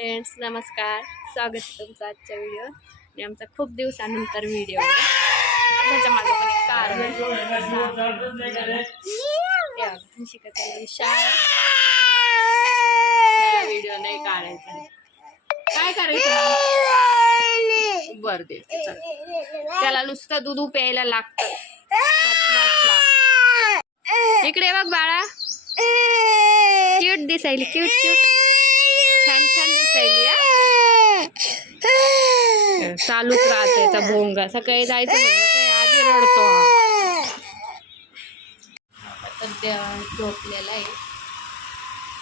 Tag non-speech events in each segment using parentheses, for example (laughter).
Friends नमस्कार. स्वागत आहे तुमचं आजच्या व्हिडिओ आणि आमचा खूप दिवसानंतर व्हिडिओ त्याच्या मागं पण एक कारण शिकत शाळा. व्हिडिओ नाही काढायचा. काय करायचं बर दे त्याला नुसतं दूध प्यायला लागतं. इकडे बघ बाळा. क्यूट दिसायली क्यूट क्यूट छान छान दिसायली. चालूच राहत त्याचा भोंगा. सकाळी जायचं म्हणलं आधी रडतो हा. आता तर देवा झोपलेला आहे.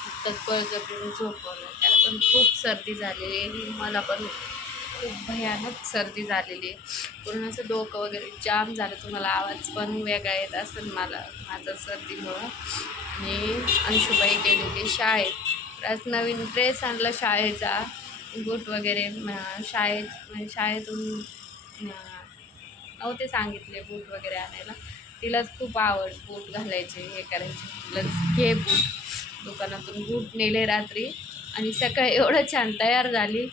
आत्ताच बळजबरीने झोपवलं. त्याला पण खूप सर्दी झालेली आहे. मला पण खूप भयानक सर्दी झालेली आहे. पूर्ण असं डोकं वगैरे जाम झालं. तुम्हाला आवाज पण वेगळा येत असेल मला माझं सर्दीमुळं. आणि अंशुबाई गेलेली शाळेत. आज नवीन ड्रेस आणला शाळेचा बूट वगैरे शाळेत म्हणजे शाळेतून नव्हते सांगितले बूट वगैरे आणायला. तिलाच खूप आवड बूट घालायचे हे करायचे. प्लस घे बूट. दुकानातून बूट नेले रात्री आणि सकाळी एवढं छान तयार झाली.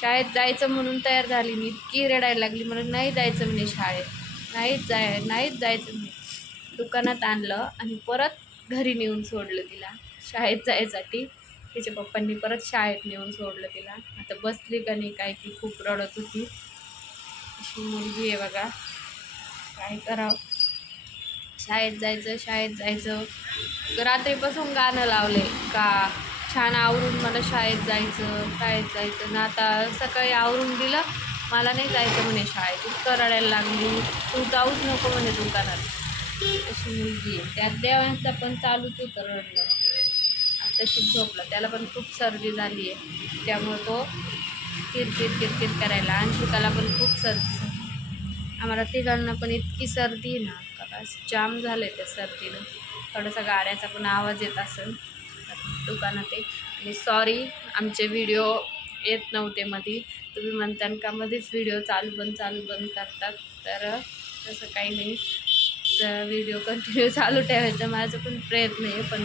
शाळेत जायचं म्हणून तयार झाली. मी इतकी रडायला लागली. म्हणून नाही जायचं म्हणे शाळेत. नाहीच जाय नाहीच जायचं म्हणे. दुकानात आणलं आणि परत घरी नेऊन सोडलं तिला. शाळेत जायसाठी. तिच्या पप्पांनी परत शाळेत नेऊन सोडलं तिला. आता बसली का नाही काय की खूप रडत होती. अशी मुलगी आहे बघा. काय करावं? शाळेत जायचं शाळेत जायचं. रात्रीपासून गाणं लावले का? छान आवरून मला शाळेत जायचं शाळेत जायचं. ना आता सकाळी आवरून दिलं मला नाही जायचं म्हणे शाळेत. इतकं रडायला लागली. तू जाऊच नको म्हणे दुकानात. अशी मुलगी आहे. त्यात देवांचा पण चालूच होतं रडणं. तशीच झोपला. त्याला पण खूप सर्दी झाली आहे. त्यामुळं तो किरकिर किरकिर करायला. आणि शिकायला पण खूप सर्दी झाली. आम्हाला तिघांना पण इतकी सर्दी आहे ना. का जाम झालं आहे त्या सर्दीनं. थोडासा गाड्याचा पण आवाज येत असेल. दुकानात आहे आणि सॉरी आमचे व्हिडिओ येत नव्हते मध्ये तुम्ही म्हणता का मध्येच व्हिडिओ चालू बंद चालू बंद करतात. तर तसं काही नाही. तर व्हिडिओ कंटिन्यू चालू ठेवायचा माझा पण प्रयत्न आहे पण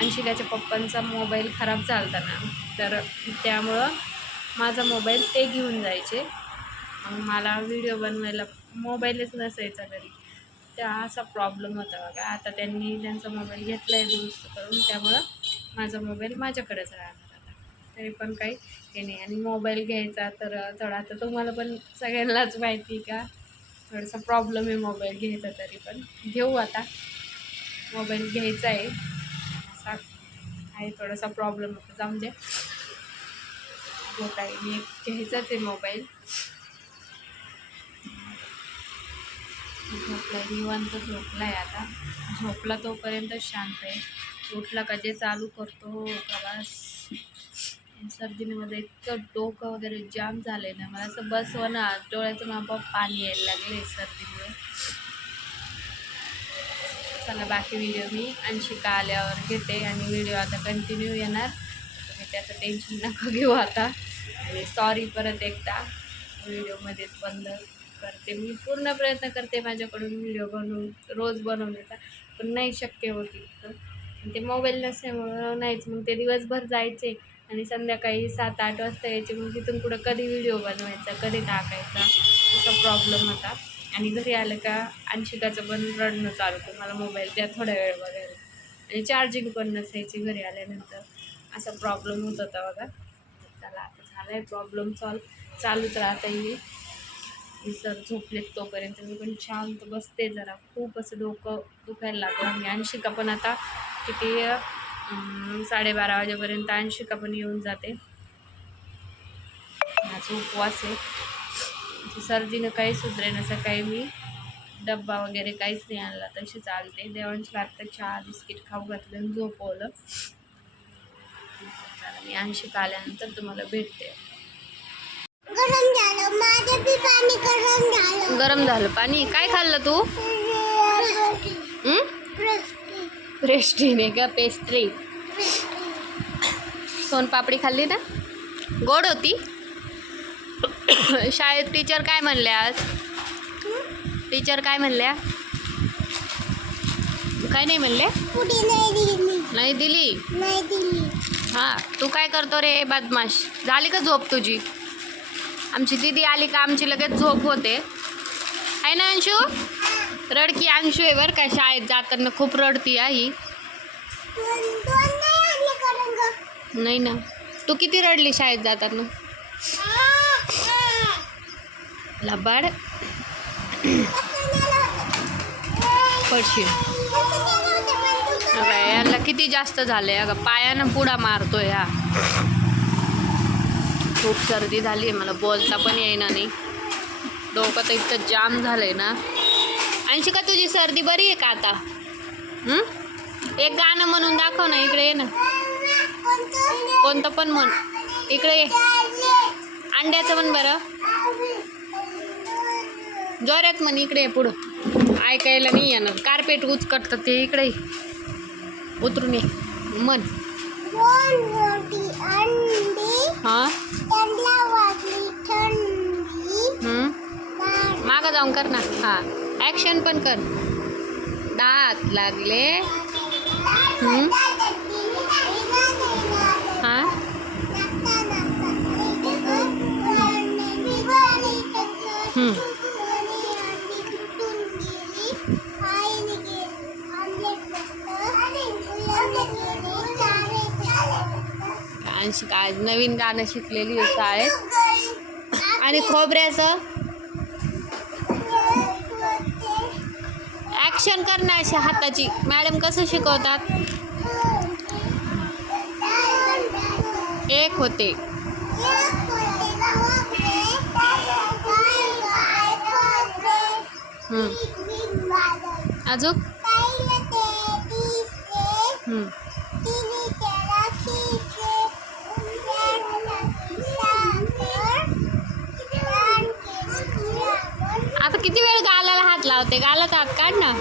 अंशिकाच्या पप्पांचा मोबाईल खराब झाला ना तर त्यामुळं माझा मोबाईल ते घेऊन जायचे. मग मला व्हिडिओ बनवायला मोबाईलच नसायचा घरी. त्या असा प्रॉब्लेम होता बघा. आता त्यांनी त्यांचा मोबाईल घेतला आहे दुरुस्त करून. त्यामुळं माझा मोबाईल माझ्याकडेच राहणार आता. तरी पण काही हे नाही. आणि मोबाईल घ्यायचा तर थोडा आता तुम्हाला पण सगळ्यांनाच माहिती आहे का? थोडासा प्रॉब्लेम आहे मोबाईल घ्यायचा तरी पण. घेऊ आता. मोबाईल घ्यायचा आहे. असा आहे थोडासा प्रॉब्लेम होता. जाऊन दे हो काही मी घ्यायचाच आहे मोबाईल झोपला निवांत झोपला आहे आता. झोपला तोपर्यंत शांत आहे. उठला का जे चालू करतो. प्रवास. सर्दीमध्ये इतकं डोकं वगैरे जाम झालंय ना. मला असं बसवं ना डोळ्यातून आपोआप पाणी यायला लागले सर्दीमुळे. असताना बाकी व्हिडिओ मी अंशिका आल्यावर घेते आणि व्हिडिओ आता कंटिन्यू येणार. तुम्ही त्याचं टेन्शन नका घेऊ आता. आणि सॉरी परत एकदा. व्हिडिओमध्येच बंद करते मी. पूर्ण प्रयत्न करते माझ्याकडून व्हिडिओ बनवून रोज बनवण्याचा. पण नाही शक्य होती. तर ते मोबाईल नसल्यामुळं नाहीच. मग ते दिवसभर जायचे आणि संध्याकाळी सात आठ वाजता यायचे. मग तिथून पुढं कधी व्हिडिओ बनवायचा कधी टाकायचा? असा प्रॉब्लेम होता. आणि घरी आलं का अंशिकाचं पण रडणं चालू होतं. मला मोबाईल द्या थोड्या वेळ बघायला आणि चार्जिंग पण नसायची घरी आल्यानंतर. असा प्रॉब्लेम होत होता बघा. चला आता झाला आहे प्रॉब्लेम सॉल्व चालूच राहता येईल मी सर झोपलेत तोपर्यंत. मी पण शांत बसते जरा. खूप असं डोकं दुखायला लागलं. आणि अंशिका पण आता किती साडेबारा वाजेपर्यंत अंशिका पण येऊन जाते. माझा उपवास आहे. सर्दीनं काही सुधरेना सकाळी मी डब्बा वगैरे काहीच नाही आणला तशी चालते. देवांची आता चहा बिस्किट खाऊ घातलं झोपवलं. मी अंशिका आल्यानंतर तुम्हाला भेटते. गरम झालं पाणी काय खाल्लं तू? पेस्ट्रीने का? पेस्ट्री सोनपापडी खाल्ली ना? गोड होती? (coughs) शाळेत टीचर काय म्हणले आज? टीचर काय म्हणल्या काय नाही म्हणले? नाही दिली. हा तू काय करतो रे बदमाश? झाली का झोप तुझी? आमची दिदी आली का आमची लगेच झोप होते. आहे ना अंशू? रडकी अंशू आहे बरं का शाळेत जाताना खूप रडती ही ग नाही ना. तू किती रडली शाळेत जाताना? लबाड. पडशील. याला किती जास्त झालंय अगं? पायानं पुडा मारतो ह्या खूप सर्दी झाली आहे मला. बोलता पण येईना नाही. डोकं तर इतकं जाम झालंय ना. आणशी का तुझी सर्दी बरी आहे का आता? एक गाणं म्हणून दाखव ना इकडे ये ना. कोणतं पण म्हण. इकडे ये. अंड्याचं पण बरं. जोरात म्हण इकडे पुढं. ऐकायला नाही येणार. कार्पेट उचकटतं ते इकडे उतरून ये. मन हां? मागं जाऊन कर ना. हां. ॲक्शन पण कर. दात लागले. आणशी काय नवीन गाणं शिकलेली आहे शाळेत. आणि खोबऱ्याचं? ॲक्शन करणार अशा अशी हाताची. मॅडम कसं शिकवतात? एक होते. अजून? लावते. गालात हात काढ ना.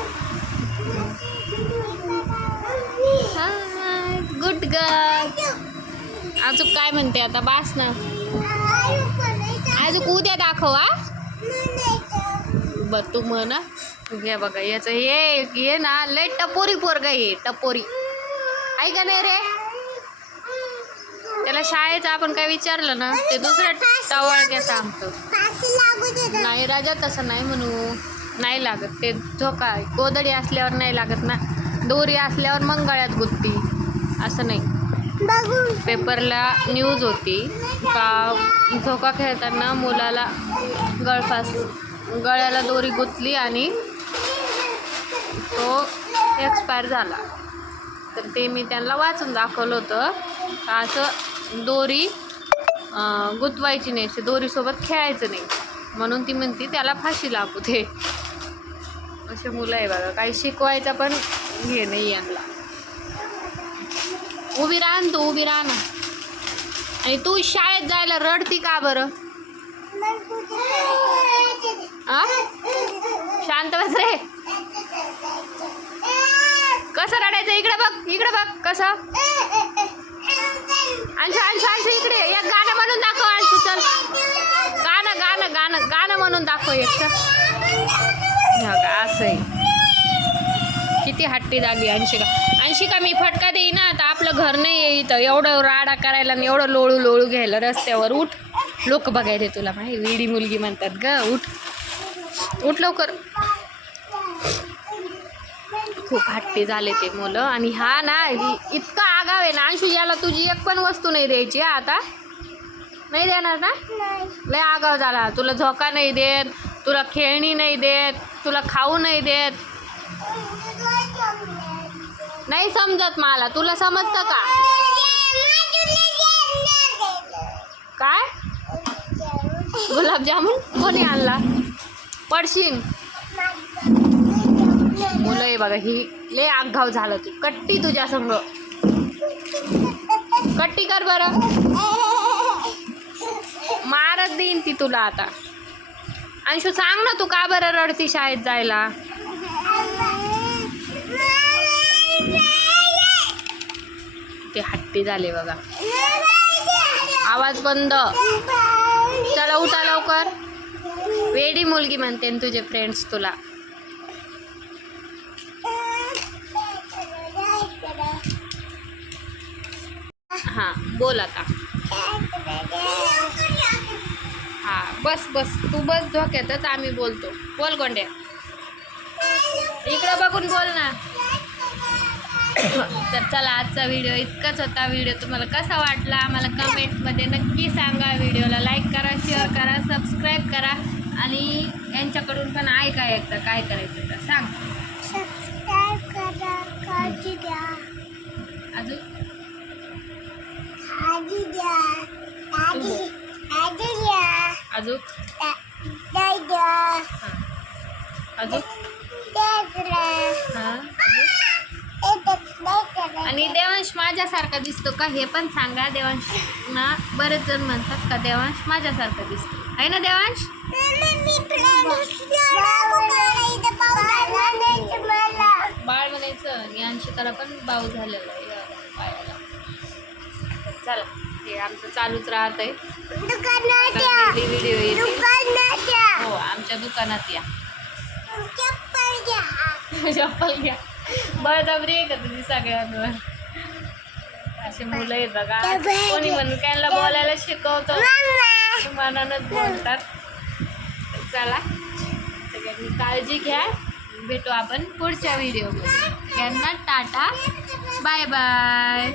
गुड गर्ल अजून काय म्हणते आता? बास ना. अजून उद्या दाखव बर तू म्हणा. घे बघा याचं हे हे ना लय टपोरी पोरग हे टपोरी. आहे का नाही रे? त्याला शाळेचं आपण काय विचारलं ना ते दुसरं टवळ सांगतो नाही राजा तसं नाही म्हणू. नाही लागत. ते झोका आहे. गोदडी असल्यावर नाही लागत ना. दोरी असल्यावर मग गळ्यात गुत्ती. असं नाही. पेपरला न्यूज होती का झोका खेळताना मुलाला गळफास गळ्याला दोरी गुंतली आणि तो एक्सपायर झाला. तर ते मी त्यांना वाचून दाखवलं होतं का असं दोरी गुंतवायची नाही. दोरीसोबत खेळायचं नाही. म्हणून ती म्हणती त्याला फाशी लागू दे. असे मुलं आहे बघा. काही शिकवायचा पण हे नाही यांना उभी राहा तू उभी राहा ना. आणि तू शाळेत जायला रडती का बरं? आ? शांत बस रे. कसं रडायचं? इकडे बघ इकडे बघ कसं. अंशू अंशू अंशू इकडे एक गाणं म्हणून दाखव अंशू चल. गाणं गाणं गाणं गाणं म्हणून दाखव एक चल. असं आहे किती हट्टी झाली अंशिका. अंशिका मी फटका देईन ना आता आपलं घर नाही आहे इथं. एवढं राडा करायला आणि एवढं लोळू लोळू घ्यायला रस्त्यावर. उठ. लोक बघायला तुला माहिती वेडी मुलगी म्हणतात ग. उठ. उठ लवकर. खूप हट्टी झाले ते मुलं. आणि हा ना इतका आगाव आहे ना. अंशू याला तुझी एक पण वस्तू नाही द्यायची आता. नाही देणार ना? लय आगाव झाला. तुला झोका नाही देत. तुला खेळणी नाही देत तुला खाऊ नाही देत. नाही समजत मला तुला समजतं का? काय? गुलाबजामुन कोणी आणला? पडशीन मुलं आहे बघा ही लय आगाव झालं तू. कट्टी तुझ्या संग. कट्टी कर बरं. मारत देईन ती तुला आता. अंशू सांग ना तू का बरं रडती शाळेत जायला? ते हट्टी झाले बघा. आवाज बंद. चला उठा लवकर. वेडी मुलगी म्हणते तुझे फ्रेंड्स तुला. हां बोल आता. हा बस बस. तू बस झोक्यातच आम्ही बोलतो. बोल गोंड्या. इकडं बघून बोल ना. (coughs) तर चला आजचा व्हिडिओ इतकाच होता. व्हिडिओ तुम्हाला कसा वाटला? आम्हाला कमेंटमध्ये नक्की सांगा. व्हिडिओला लाईक करा शेअर करा सबस्क्राईब करा. आणि यांच्याकडून पण ऐका एकदा काय करायचं तर सांग. सबस्क्राईब करा काळजी द्या अजून? अजून? अजून? हां आणि देवांश माझ्यासारखा दिसतो का? हे पण सांगा. देवांश ना बरेच जण म्हणतात का देवांश माझ्यासारखा दिसतो. आहे ना देवांश? बाळ म्हणायचं आणि अंशिकाला पण बाऊ झालेला आहे. पायाला. चला. हे आमचं चालूच राहत आहे व्हिडिओ येते हो आमच्या दुकानात या. (laughs) चप्पल घ्या. बळजबरी आहे का तुझी सगळ्यांवर? असे मुलं आहेत बघा. कोणी म्हणून त्यांना बोलायला शिकवतो. मनानच बोलतात. चला. सगळ्यांनी काळजी घ्या. भेटू आपण पुढच्या व्हिडिओमध्ये यांना टाटा. बाय. बाय.